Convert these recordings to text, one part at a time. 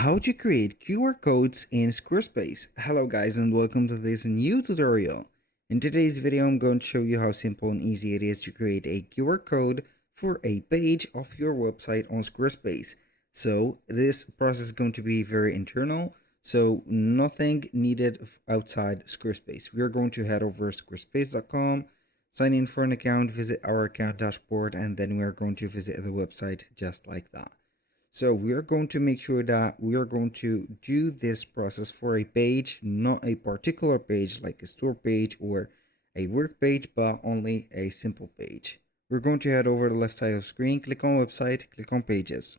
How to create QR codes in Squarespace. Hello guys and welcome to this new tutorial. In today's video I'm going to show you how simple and easy it is to create a QR code for a page of your website on Squarespace. So this process is going to be very internal, so nothing needed outside Squarespace. We are going to head over to squarespace.com, sign in for an account, visit our account dashboard, and then we are going to visit the website just like that. So we are going to make sure that we are going to do this process for a page, not a particular page like a store page or a work page, but only a simple page. We're going to head over to the left side of the screen, click on website, click on pages.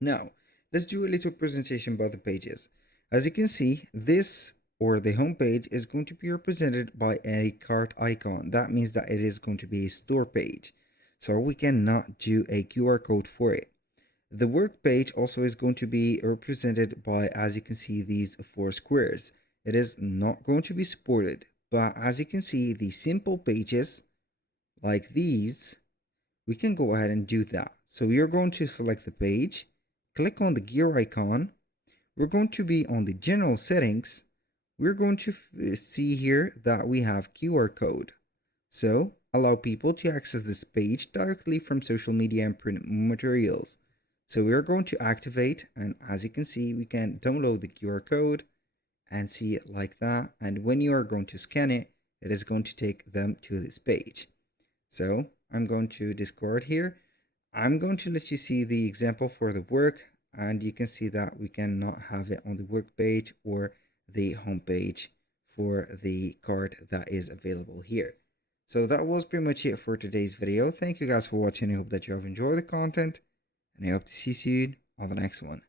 Now, let's do a little presentation about the pages. As you can see, this or the home page is going to be represented by a cart icon. That means that it is going to be a store page. So we cannot do a QR code for it. The work page also is going to be represented by, as you can see, these 4 squares. It is not going to be supported, but as you can see, the simple pages like these, we can go ahead and do that. So we are going to select the page, click on the gear icon. We're going to be on the general settings. We're going to see here that we have QR code. So allow people to access this page directly from social media and print materials. So we are going to activate, and as you can see, we can download the QR code and see it like that. And when you are going to scan it, it is going to take them to this page. So I'm going to discard here. I'm going to let you see the example for the work, and you can see that we cannot have it on the work page or the home page for the card that is available here. So that was pretty much it for today's video. Thank you guys for watching. I hope that you have enjoyed the content, and I hope to see you soon on the next one.